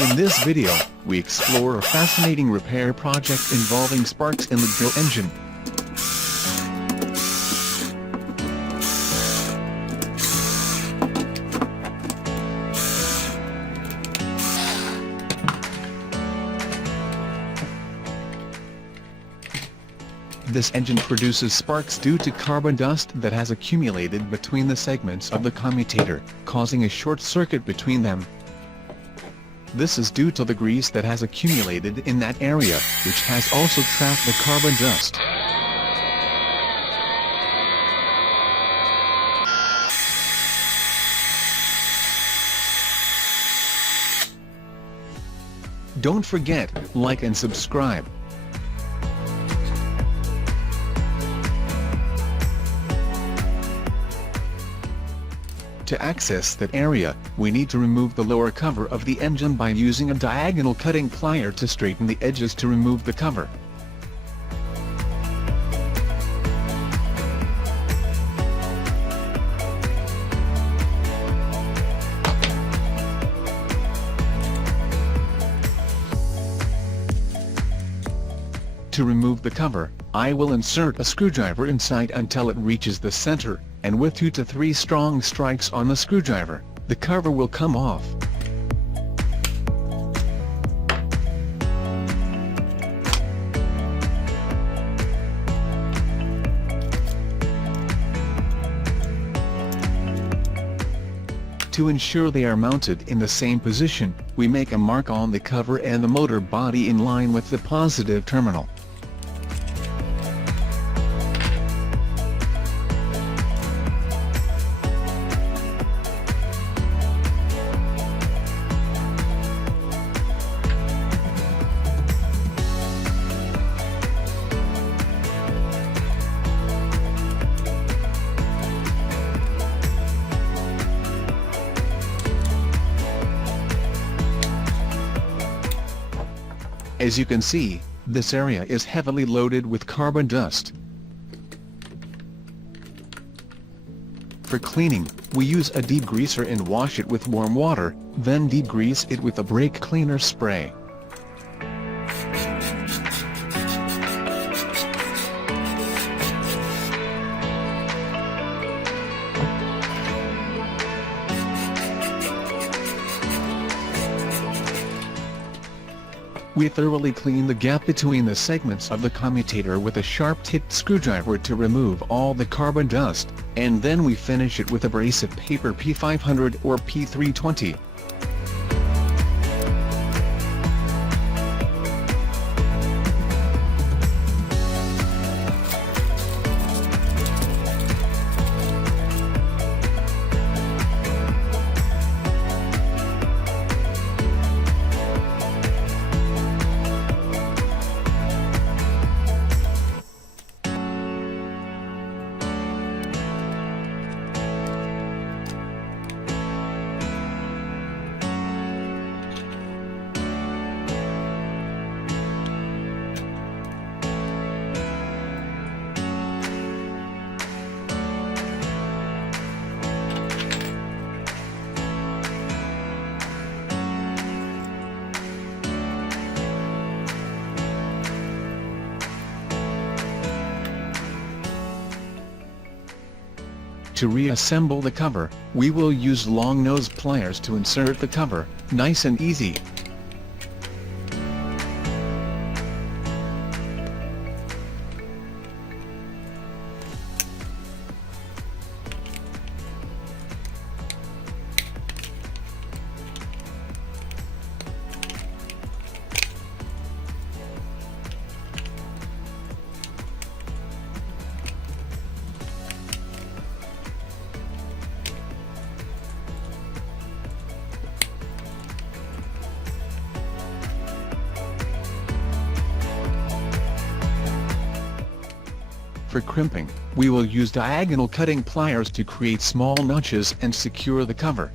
In this video, we explore a fascinating repair project involving sparks in the drill engine. This engine produces sparks due to carbon dust that has accumulated between the segments of the commutator, causing a short circuit between them. This is due to the grease that has accumulated in that area, which has also trapped the carbon dust. Don't forget, like and subscribe. To access that area, we need to remove the lower cover of the engine by using a diagonal cutting plier to straighten the edges to remove the cover. To remove the cover, I will insert a screwdriver inside until it reaches the center, and with 2 to 3 strong strikes on the screwdriver, the cover will come off. To ensure they are mounted in the same position, we make a mark on the cover and the motor body in line with the positive terminal. As you can see, this area is heavily loaded with carbon dust. For cleaning, we use a deep greaser and wash it with warm water, then deep grease it with a brake cleaner spray. We thoroughly clean the gap between the segments of the commutator with a sharp-tipped screwdriver to remove all the carbon dust, and then we finish it with abrasive paper P500 or P320. To reassemble the cover, we will use long nose pliers to insert the cover, nice and easy. For crimping, we will use diagonal cutting pliers to create small notches and secure the cover.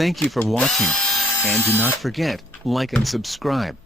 Thank you for watching. And do not forget, like and subscribe.